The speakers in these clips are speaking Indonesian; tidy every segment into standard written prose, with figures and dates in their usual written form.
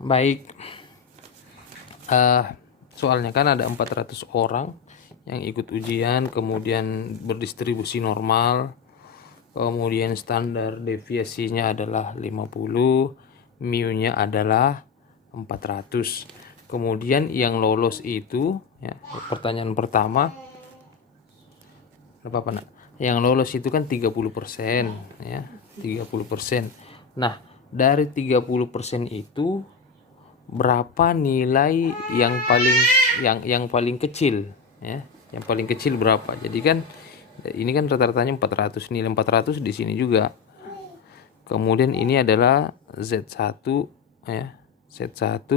Baik, soalnya kan ada 400 orang yang ikut ujian, kemudian berdistribusi normal, kemudian standar deviasinya adalah 50, mu-nya adalah 400. Kemudian yang lolos itu, ya, pertanyaan pertama, apa nak? Yang lolos itu kan 30%, ya, 30%. Nah, dari 30% itu berapa nilai yang paling kecil, ya, yang paling kecil berapa? Jadi kan ini kan rata-ratanya 400, nilai 400 di sini juga. Kemudian ini adalah Z1, ya, Z1.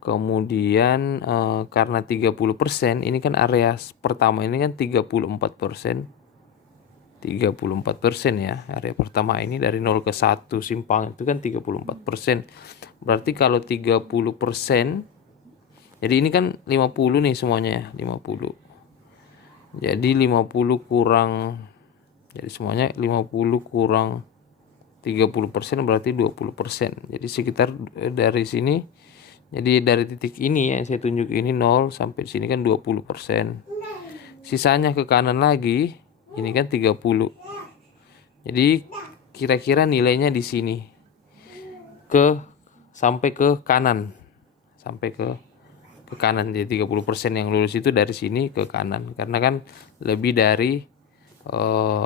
Kemudian karena 30%, ini kan area pertama ini kan 34%. 34% ya, area pertama ini dari 0 ke 1 simpang itu kan 34%. Berarti kalau 30%, jadi ini kan 50 nih semuanya ya, 50. Jadi 50 kurang, jadi semuanya 50 kurang 30% berarti 20%. Jadi sekitar dari sini, jadi dari titik ini yang saya tunjuk ini 0 sampai sini kan 20%. Sisanya ke kanan lagi, ini kan 30. Jadi kira-kira nilainya di sini sampai ke kanan. Sampai ke kanan. Jadi 30% yang lulus itu dari sini ke kanan. Karena kan lebih dari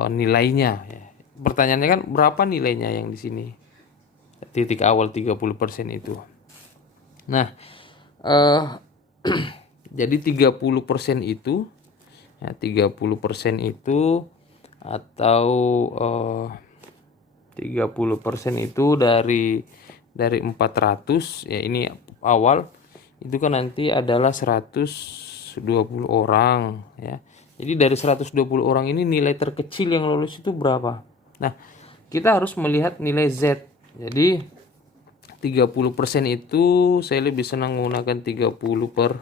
nilainya ya. Pertanyaannya kan berapa nilainya yang di sini? Titik awal 30% itu. Nah, jadi 30% itu, ya, 30% itu atau 30% itu dari 400, ya, ini awal itu kan nanti adalah 120 orang, ya. Jadi dari 120 orang ini nilai terkecil yang lulus itu berapa? Nah, kita harus melihat nilai Z. Jadi 30% itu saya lebih senang menggunakan 30 per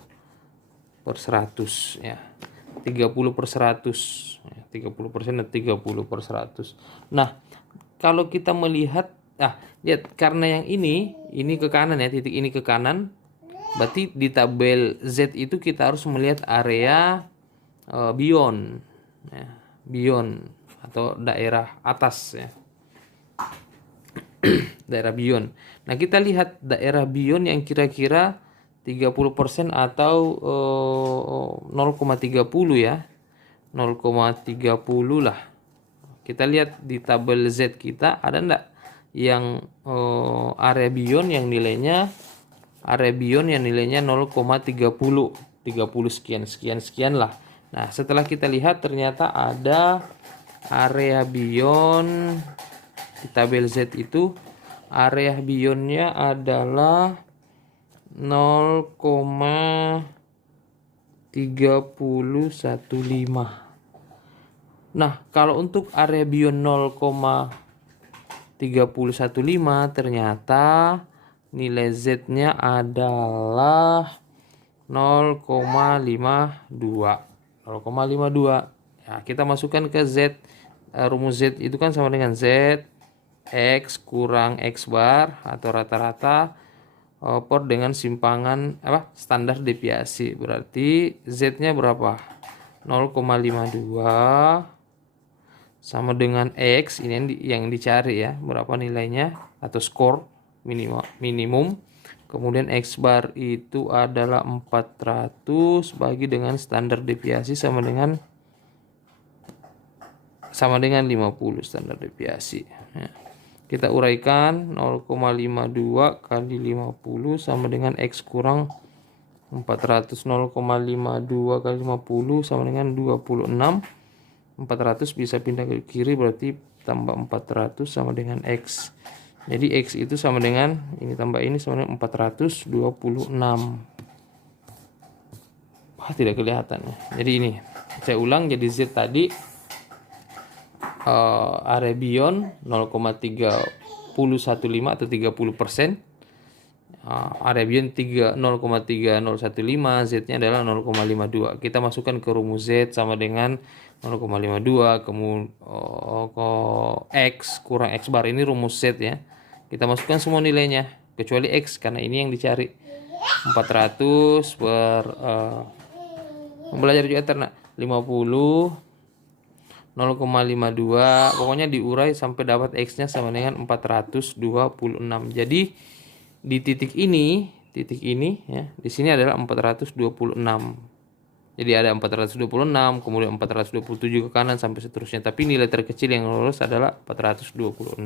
100, ya. 30 per 100, ya, 30% dan 30 per 100. Nah, kalau kita melihat, lihat, karena yang ini ke kanan ya, titik ini ke kanan, berarti di tabel Z itu kita harus melihat area Bion, ya, Bion atau daerah atas, ya. Daerah Bion. Nah, kita lihat daerah Bion yang kira-kira 30% atau 0,30 ya. 0,30 lah. Kita lihat di tabel Z kita ada enggak yang area Bion yang nilainya 0,30, 30 sekian lah. Nah, setelah kita lihat ternyata ada area Bion di tabel Z itu, area Bionnya adalah 0,3015. Nah, kalau untuk area Bion 0,3015 ternyata nilai Z-nya adalah 0,52. 0,52. Ya, kita masukkan ke Z. Rumus Z itu kan sama dengan Z X kurang X bar atau rata-rata per dengan simpangan standar deviasi. Berarti Z-nya berapa? 0,52 sama dengan X, ini yang dicari ya, berapa nilainya atau skor minimum. Kemudian X bar itu adalah 400 bagi dengan standar deviasi sama dengan 50 standar deviasi, ya. Kita uraikan 0,52 kali 50 sama dengan X kurang 400. 0,52 kali 50 sama dengan 26. 400 bisa pindah ke kiri, berarti tambah 400 sama dengan X. Jadi X itu sama dengan ini tambah ini sama dengan 426. Tidak kelihatan ya. Jadi ini saya ulang, jadi Z tadi area Bion 0,3015 atau 30%. Area Bion 0,3015, Z-nya adalah 0,52. Kita masukkan ke rumus Z sama dengan 0,52 kemudian X kurang X bar, ini rumus Z ya. Kita masukkan semua nilainya. kecuali X karena ini yang dicari. 400 per belajar juga ternak 50 0,52, pokoknya diurai sampai dapat X-nya sama dengan 426. Jadi di titik ini ya, di sini adalah 426. Jadi ada 426, kemudian 427 ke kanan sampai seterusnya. Tapi nilai terkecil yang lolos adalah 426.